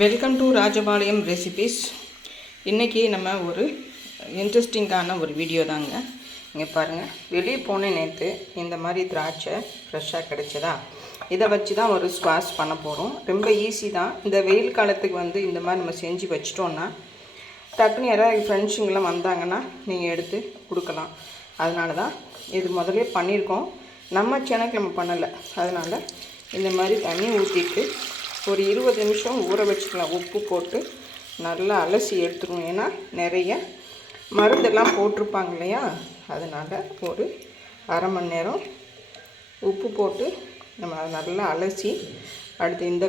Welcome to Rajapalayam recipes. இன்றைக்கி நம்ம ஒரு இன்ட்ரெஸ்டிங்கான ஒரு வீடியோ தாங்க. இங்கே பாருங்கள், வெளியே போனேன் நேற்று. இந்த மாதிரி திராட்சை ஃப்ரெஷ்ஷாக கிடச்சதா, இதை வச்சு தான் ஒரு ஸ்குவாஷ் பண்ண போகிறோம். ரொம்ப ஈஸி தான். இந்த வெயில் காலத்துக்கு இந்த மாதிரி நம்ம செஞ்சு வச்சிட்டோன்னா டக்குன்னு யாராவது ஃப்ரெண்ட்ஸுங்கெல்லாம் வந்தாங்கன்னா நீங்கள் எடுத்து கொடுக்கலாம். அதனால தான் இது முதலே பண்ணியிருக்கோம். நம்ம சேனலுக்கு நம்ம பண்ணலை. அதனால் இந்த மாதிரி தண்ணி ஊற்றிட்டு ஒரு 20 நிமிஷம் ஊற வச்சுக்கலாம். உப்பு போட்டு நல்லா அலசி எடுத்துக்கணும். ஏன்னா நிறைய மருந்தெல்லாம் போட்டிருப்பாங்க இல்லையா, அதனால் ஒரு அரை மணி நேரம் உப்பு போட்டு நம்ம நல்லா அலசி அடுத்து இந்த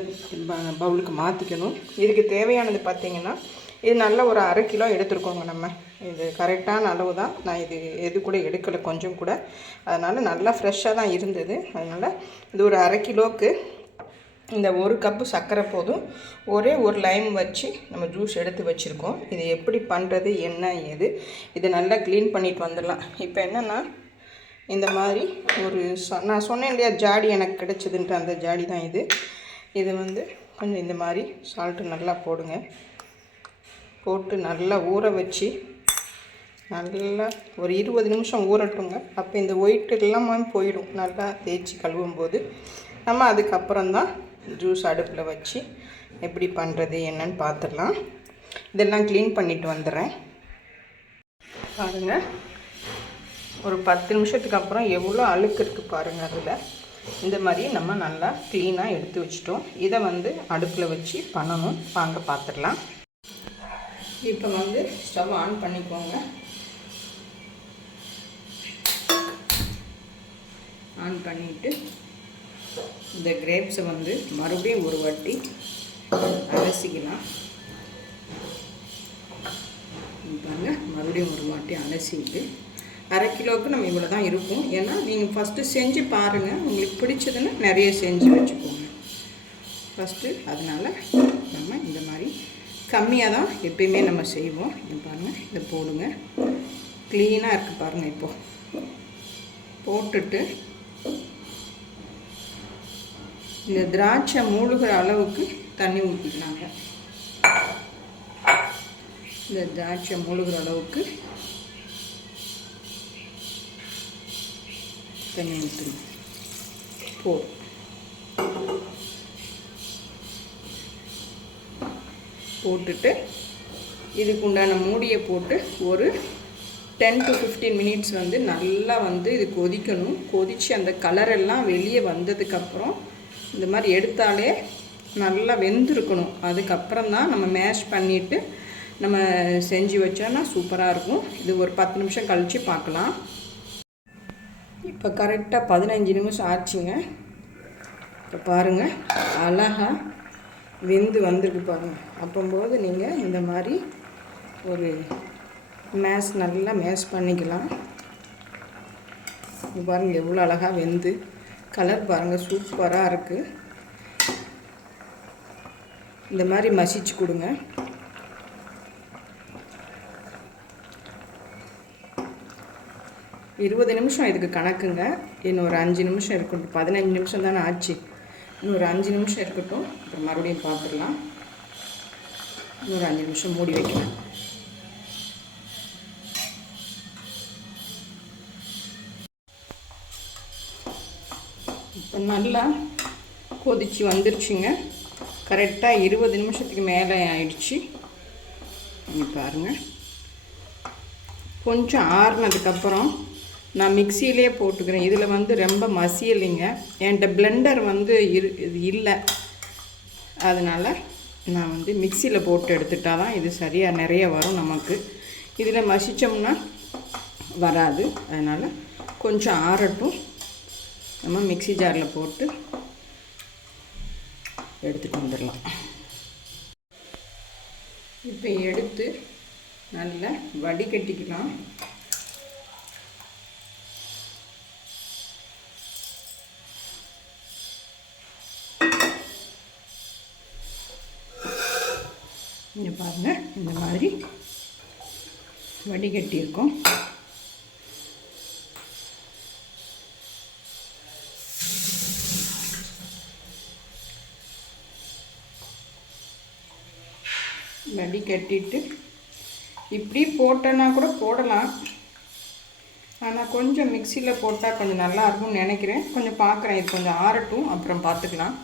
பவுலுக்கு மாற்றிக்கணும். இதுக்கு தேவையானது பார்த்திங்கன்னா, இது நல்ல ஒரு அரை கிலோ எடுத்துருக்கோங்க. நம்ம இது கரெக்டான அளவு தான். நான் இது எது கூட எடுக்கலை, கொஞ்சம் கூட. அதனால் நல்லா ஃப்ரெஷ்ஷாக தான் இருந்தது. அதனால் இது ஒரு அரை கிலோவுக்கு இந்த ஒரு கப்பு சர்க்கரை போதும். ஒரே ஒரு லைம் வச்சு நம்ம ஜூஸ் எடுத்து வச்சுருக்கோம். இது எப்படி பண்ணுறது என்ன ஏது இதை நல்லா க்ளீன் பண்ணிட்டு வந்துடலாம். இப்போ என்னென்னா, இந்த மாதிரி ஒரு நான் சொன்னேன் இல்லையா ஜாடி எனக்கு கிடச்சிதுன்ட்டு, அந்த ஜாடி தான் இது. இது கொஞ்சம் இந்த மாதிரி சால்ட்டு நல்லா போடுங்க. போட்டு நல்லா ஊற வச்சு நல்லா ஒரு 20 நிமிஷம் ஊறட்டுங்க. அப்போ இந்த ஒயிட் எல்லாமே போயிடும். நல்லா தேய்ச்சி கழுவும் போது நம்ம அதுக்கப்புறம்தான் ஜூஸ் அடுப்பில் வச்சு எப்படி பண்ணுறது என்னன்னு பார்த்துடலாம். இதெல்லாம் க்ளீன் பண்ணிவிட்டு வந்துடுறேன். பாருங்கள், ஒரு 10 நிமிஷத்துக்கு அப்புறம் எவ்வளோ அழுக்கு இருக்குது பாருங்கள். அதில் இந்த மாதிரி நம்ம நல்லா க்ளீனாக எடுத்து வச்சிட்டோம். இதை அடுப்பில் வச்சு பண்ணணும். வாங்க பார்த்துடலாம். இப்போ ஸ்டவ் ஆன் பண்ணிக்கோங்க. ஆன் பண்ணிவிட்டு இந்த கிரேப்ஸை மறுபடியும் ஒரு வாட்டி அலசிக்கலாம். பாருங்கள், மறுபடியும் ஒரு வாட்டி அலசிட்டு அரை கிலோவுக்கு நம்ம இவ்வளோ தான் இருக்கும். ஏன்னா நீங்கள் ஃபஸ்ட்டு செஞ்சு பாருங்கள். உங்களுக்கு பிடிச்சதுன்னா நிறைய செஞ்சு வச்சுக்கோங்க ஃபஸ்ட்டு. அதனால் நம்ம இந்த மாதிரி கம்மியாக தான் எப்பயுமே நம்ம செய்வோம். இது பாருங்கள், இதை போடுங்க. க்ளீனாக இருக்குது பாருங்கள். இப்போது போட்டுட்டு இந்த திராட்சை மூழ்கிற அளவுக்கு தண்ணி ஊற்றிக்கலாங்க. இந்த திராட்சை மூழ்கிற அளவுக்கு தண்ணி ஊற்றணும். போட்டுட்டு இதுக்கு உண்டான மூடியை போட்டு ஒரு 10 to 15 மினிட்ஸ் நல்லா இது கொதிக்கணும். கொதித்து அந்த கலரெல்லாம் வெளியே வந்ததுக்கப்புறம் இந்த மாதிரி எடுத்தாலே நல்லா வெந்திருக்கணும். அதுக்கப்புறம் தான் நம்ம மேஷ் பண்ணிவிட்டு நம்ம செஞ்சு வச்சோன்னா சூப்பராக இருக்கும். இது ஒரு 10 நிமிஷம் கழித்து பார்க்கலாம். இப்போ கரெக்டாக 15 நிமிஷம் ஆச்சுங்க. இப்போ பாருங்கள், அழகாக வெந்து வந்திருக்கு பாருங்கள். அப்போம்போது நீங்கள் இந்த மாதிரி ஒரு நல்லா மேஷ் பண்ணிக்கலாம். பாருங்கள் எவ்வளோ அழகாக வெந்து, கலர் பாருங்கள் சூப்பராக இருக்குது. இந்த மாதிரி மசிச்சு கொடுங்க. இருபது நிமிஷம் இதுக்கு கணக்குங்க. இன்னும் ஒரு 5 நிமிஷம் இருக்கட்டும். 15 நிமிஷம் தானே ஆச்சு. இன்னும் ஒரு 5 நிமிஷம் இருக்கட்டும். அப்புறம் மறுபடியும் பார்த்துடலாம். இன்னொரு 5 நிமிஷம் மூடி வைக்கலாம். இப்போ நல்லா கொதிச்சு வந்துருச்சுங்க. கரெக்டாக 20 நிமிஷத்துக்கு மேலே ஆயிடுச்சு. இங்கே பாருங்கள், கொஞ்சம் ஆறுனதுக்கப்புறம் நான் மிக்சியிலே போட்டுக்கிறேன். இதில் ரொம்ப மசியலைங்க. என்கிட்ட பிளெண்டர் இது இல்லை. அதனால் நான் மிக்சியில் போட்டு எடுத்துட்டால் தான் இது சரியாக நிறைய வரும் நமக்கு. இதில் மசித்தோம்னா வராது. அதனால் கொஞ்சம் ஆறட்டும். நம்ம மிக்சி ஜாரில் போட்டு எடுத்துகிட்டு வந்துடலாம். இப்போ எடுத்து நல்லா வடிகட்டிக்கலாம். இங்கே பாருங்கள், இந்த மாதிரி வடிகட்டியிருக்கோம். வடி கட்டிட்டு இப்படி போட்டேன்னா கூட போடலாம். ஆனால் கொஞ்சம் மிக்சியில் போட்டால் கொஞ்சம் நல்லாயிருக்கும்னு நினைக்கிறேன். கொஞ்சம் பார்க்குறேன், இது கொஞ்சம் ஆறட்டும், அப்புறம் பார்த்துக்கலாம்.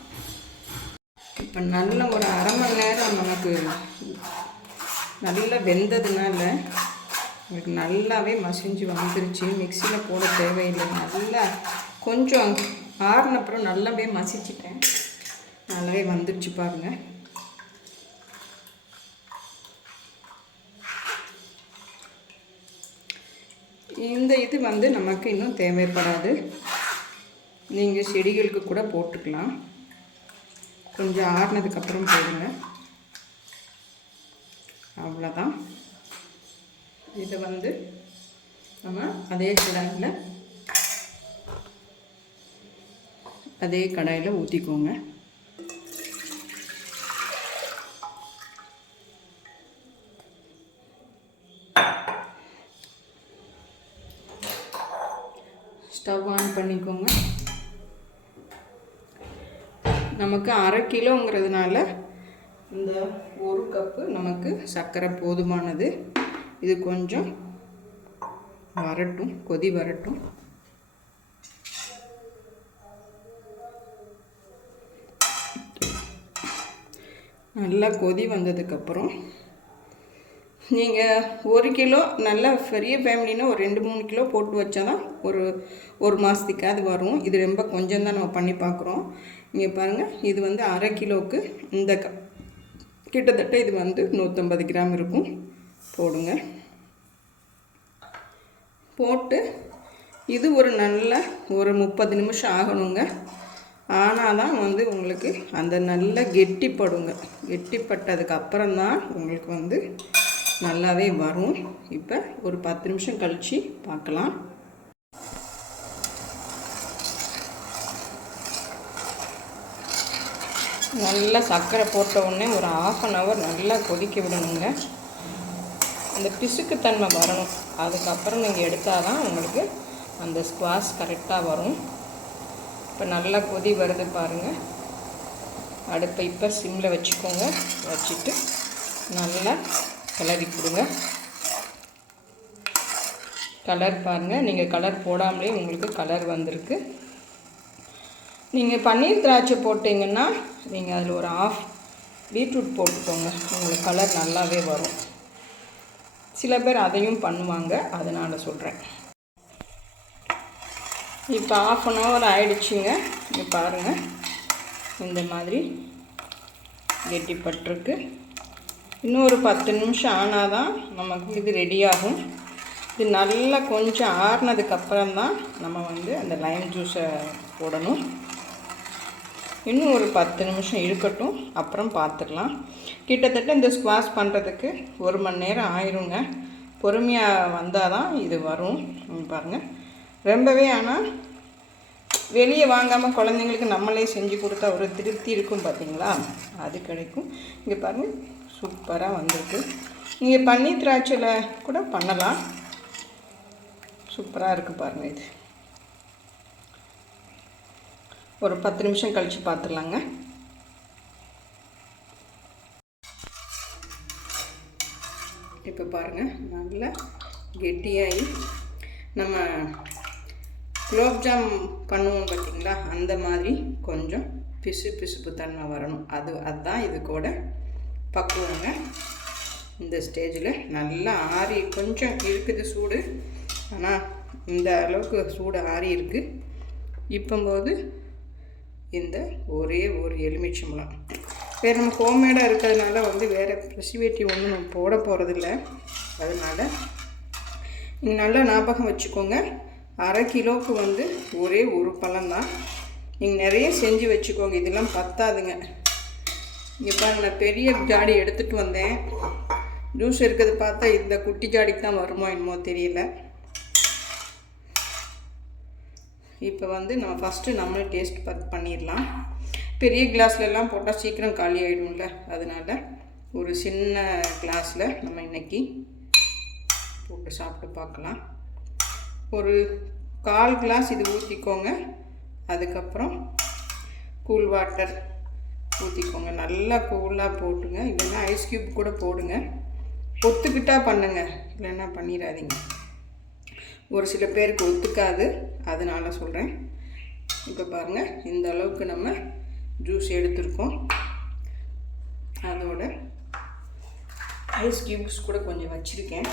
இப்போ நல்ல ஒரு அரை மணி நேரம் நமக்கு நல்லா வெந்ததுனால எனக்கு நல்லாவே மசிஞ்சு வந்துருச்சு. மிக்சியில் போட தேவையில்லை. நல்லா கொஞ்சம் ஆறினப்புறம் நல்லாவே மசிச்சிட்டேன். நல்லாவே வந்துருச்சு பாருங்கள். இந்த இது வந்து நமக்கு இன்னும் தேவைப்படாது. நீங்கள் செடிகளுக்கு கூட போட்டுக்கலாம். கொஞ்சம் ஆறினதுக்கப்புறம் போடுங்க. அவ்வளோதான். இதை வந்து நம்ம அதே கடாயில் ஊற்றிக்கோங்க. ஸ்டவ் ஆன் பண்ணிக்கோங்க. நமக்கு 1/2 கிலோங்கிறதுனால இந்த 1 கப்பு நமக்கு சர்க்கரை போதுமானது. இது கொஞ்சம் வரட்டும், கொதி வரட்டும். நல்லா கொதி வந்ததுக்கப்புறம் நீங்கள் 1 கிலோ நல்ல பெரிய ஃபேமிலினா ஒரு 2-3 கிலோ போட்டு வச்சா தான் ஒரு மாதத்துக்காவது வரும். இது ரொம்ப கொஞ்சம் தான் நம்ம பண்ணி பார்க்குறோம். இங்கே பாருங்கள், இது வந்து 1/2 கிலோவுக்கு இந்த கிட்டத்தட்ட இது வந்து 150 கிராம் இருக்கும். போடுங்க. போட்டு இது நல்ல ஒரு 30 நிமிஷம் ஆகணுங்க. ஆனால் தான் வந்து உங்களுக்கு அந்த நல்ல கெட்டிப்படுங்க. கெட்டிப்பட்டதுக்கு அப்புறம் தான் உங்களுக்கு வந்து நல்லாவே வரும். இப்போ ஒரு 10 நிமிஷம் கழித்து பார்க்கலாம். நல்லா சர்க்கரை போட்ட உடனே ஒரு 1/2 hour நல்லா கொதிக்க விடணுங்க. அந்த பிசுக்குத்தன்மை வரணும். அதுக்கப்புறம் நீங்கள் எடுத்தால் தான் உங்களுக்கு அந்த ஸ்குவாஷ் கரெக்டாக வரும். இப்போ நல்லா கொதி வருது பாருங்கள். அடுப்பை இப்போ சிம்மில் வச்சுக்கோங்க. வச்சுட்டு நல்லா கிளறி கொடுங்க. கலர் பாருங்கள். நீங்கள் கலர் போடாமலே உங்களுக்கு கலர் வந்திருக்கு. நீங்கள் பன்னீர் திராட்சை போட்டிங்கன்னா நீங்கள் அதில் ஒரு 1/2 பீட்ரூட் போட்டுக்கோங்க. உங்களுக்கு கலர் நல்லாவே வரும். சில பேர் அதையும் பண்ணுவாங்க, அதனால் சொல்கிறேன். இப்போ 1/2 hour ஆயிடுச்சுங்க. இங்கே பாருங்கள், இந்த மாதிரி கெட்டிப்பட்டிருக்கு. இன்னும் ஒரு 10 நிமிஷம் ஆனால் தான் நமக்கு இது ரெடியாகும். இது நல்லா கொஞ்சம் ஆறினதுக்கப்புறம் தான் நம்ம வந்து அந்த லைம் ஜூஸை போடணும். இன்னும் ஒரு 10 நிமிஷம் இருக்கட்டும், அப்புறம் பார்த்துக்கலாம். கிட்டத்தட்ட இந்த ஸ்குவாஷ் பண்ணுறதுக்கு 1 மணி நேரம் ஆயிருங்க. பொறுமையாக வந்தால் தான் இது வரும். பாருங்கள், ரொம்பவே ஆனால் வெளியே வாங்காமல் குழந்தைங்களுக்கு நம்மளே செஞ்சு கொடுத்தா ஒரு திருப்தி இருக்கும் பார்த்தீங்களா, அது கிடைக்கும். இங்கே பாருங்கள், சூப்பராக வந்திருக்கு. நீங்கள் பன்னீர் திராட்சையில் கூட பண்ணலாம். சூப்பராக இருக்குது பாருங்கள். இது ஒரு 10 நிமிஷம் கழித்து பார்த்துடலாங்க. இப்போ பாருங்கள், நல்லா கெட்டியாகி நம்ம குலோப்ஜாம் பண்ணுவோம் பார்த்திங்களா, அந்த மாதிரி கொஞ்சம் பிசுப்பு தன்மை வரணும். அதுதான் இது கூட பக்குவங்க. இந்த ஸ்டேஜில் நல்லா ஆறி கொஞ்சம் இருக்குது சூடு, ஆனால் இந்த அளவுக்கு சூடு ஆறி இருக்குது. இப்போம்போது இந்த ஒரே ஒரு எலுமிச்சம்பழம், வேறு நம்ம ஹோம்மேடாக இருக்கிறதுனால வந்து வேறு ப்ரிசர்வேட்டிவ் ஒன்றும் நம்ம போட போகிறதில்ல. அதனால் நீங்கள் நல்லா ஞாபகம் வச்சுக்கோங்க, 1/2 கிலோவுக்கு வந்து ஒரே ஒரு பழம்தான். நீங்கள் நிறைய செஞ்சு வச்சுக்கோங்க, இதெல்லாம் பத்தாதுங்க. இங்கே பாருங்கள், நான் பெரிய ஜாடி எடுத்துகிட்டு வந்தேன். ஜூஸ் இருக்கிறது பார்த்தா இந்த குட்டி ஜாடிக்கு தான் வருமோ என்னமோ தெரியல. இப்போ வந்து நம்ம ஃபஸ்ட்டு நம்மளே டேஸ்ட் பண்ணிடலாம். பெரிய கிளாஸ்லலாம் போட்டால் சீக்கிரம் காலி ஆகிடும்ல, அதனால் ஒரு சின்ன கிளாஸில் நம்ம இன்றைக்கி போட்டு சாப்பிட்டு பார்க்கலாம். ஒரு 1/4 கிளாஸ் இது ஊற்றிக்கோங்க. அதுக்கப்புறம் கூல் வாட்டர் ஊற்றிக்கோங்க. நல்லா கூலாக போட்டுங்க. இல்லைன்னா ஐஸ் க்யூப் கூட போடுங்க. ஒத்துக்கிட்டால் பண்ணுங்க, இல்லைன்னா பண்ணிடாதீங்க. ஒரு சில பேருக்கு ஒத்துக்காது, அதனால் சொல்கிறேன். இப்போ பாருங்கள், இந்த அளவுக்கு நம்ம ஜூஸ் எடுத்துருக்கோம். அதோட ஐஸ் க்யூப்ஸ் கூட கொஞ்சம் வச்சுருக்கேன்,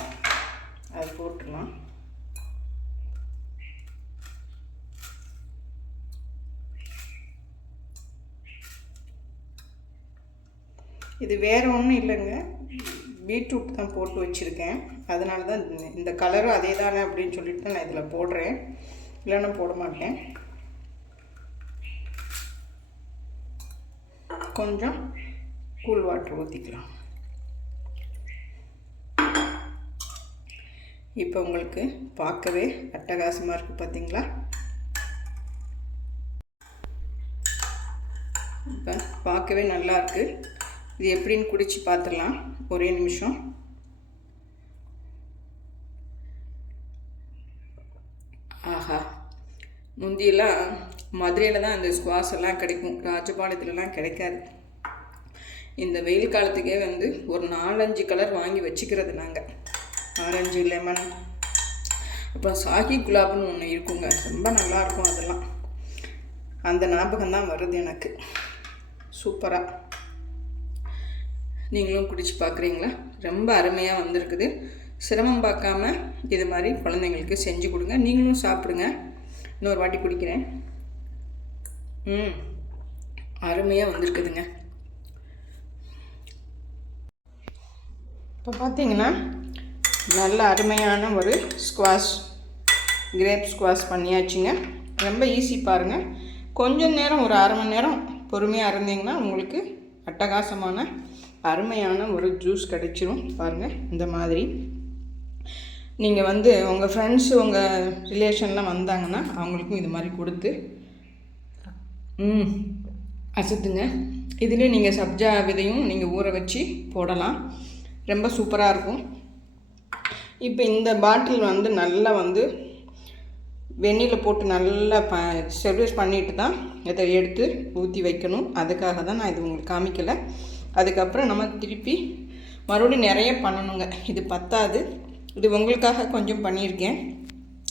அது போட்டுடலாம். இது வேறு ஒன்றும் இல்லைங்க, பீட்ரூட் தான் போட்டு வச்சுருக்கேன். அதனால தான் இந்த கலரும் அதே தானே அப்படின்னு சொல்லிட்டு தான் நான் இதில் போடுறேன், இல்லைன்னா போட மாட்டேன். கொஞ்சம் கூல் வாட்டர் ஊற்றிக்கலாம். இப்போ உங்களுக்கு பார்க்கவே அட்டகாசமாக இருக்குது பார்த்தீங்களா? இப்போ பார்க்கவே நல்லாயிருக்கு. இது எப்படின்னு குடித்து பார்த்துடலாம். ஒரே நிமிஷம். ஆஹா, முந்தியெல்லாம் மதுரையில் தான் அந்த ஸ்குவாஷ் எல்லாம் கிடைக்கும், ராஜபாளையத்துலலாம் கிடைக்காது. இந்த வெயில் காலத்துக்கே வந்து ஒரு 4-5 கலர் வாங்கி வச்சுக்கிறது நாங்கள். ஆரஞ்சு, லெமன், அப்புறம் சாகி குலாப்னு ஒன்று இருக்குங்க, ரொம்ப நல்லாயிருக்கும். அதெல்லாம் அந்த ஞாபகம் தான் வருது எனக்கு. சூப்பராக நீங்களும் குடிச்சு பார்க்குறீங்களா? ரொம்ப அருமையாக வந்திருக்குது. சிரமம் பார்க்காம இது மாதிரி குழந்தைங்களுக்கு செஞ்சு கொடுங்க, நீங்களும் சாப்பிடுங்க. இன்னொரு வாட்டி குடிக்கிறேன். அருமையாக வந்திருக்குதுங்க. இப்போ பார்த்தீங்கன்னா நல்ல அருமையான ஒரு ஸ்குவாஷ், கிரேப் ஸ்குவாஷ் பண்ணியாச்சுங்க. ரொம்ப ஈஸி பாருங்கள். கொஞ்சம் நேரம், ஒரு அரை மணி நேரம் பொறுமையாக இருந்தீங்கன்னா உங்களுக்கு அட்டகாசமான அருமையான ஒரு ஜூஸ் கிடைச்சிரும். பாருங்கள், இந்த மாதிரி நீங்கள் வந்து உங்கள் ஃப்ரெண்ட்ஸு, உங்கள் ரிலேஷன்லாம் வந்தாங்கன்னா அவங்களுக்கும் இது மாதிரி கொடுத்து அசத்துங்க. இதுலேயே நீங்கள் சப்ஜா விதையும் நீங்கள் ஊற வச்சு போடலாம், ரொம்ப சூப்பராக இருக்கும். இப்போ இந்த பாட்டில் வந்து நல்லா வந்து வெந்நீரில் போட்டு நல்லா சர்வீஸ் பண்ணிட்டு தான் இதை எடுத்து ஊற்றி வைக்கணும். அதுக்காக தான் நான் இது உங்களுக்கு காமிக்கலை. அதுக்கப்புறம் நம்ம திருப்பி மறுபடியும் நிறைய பண்ணணுங்க, இது பத்தாது. இது உங்களுக்காக கொஞ்சம் பண்ணியிருக்கேன்.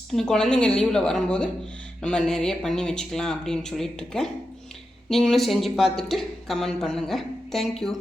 இன்னும் குழந்தைங்க லீவில் வரும்போது நம்ம நிறைய பண்ணி வச்சுக்கலாம் அப்படின்னு சொல்லிகிட்ருக்கேன். நீங்களும் செஞ்சு பார்த்துட்டு கமெண்ட் பண்ணுங்கள். தேங்க்யூ.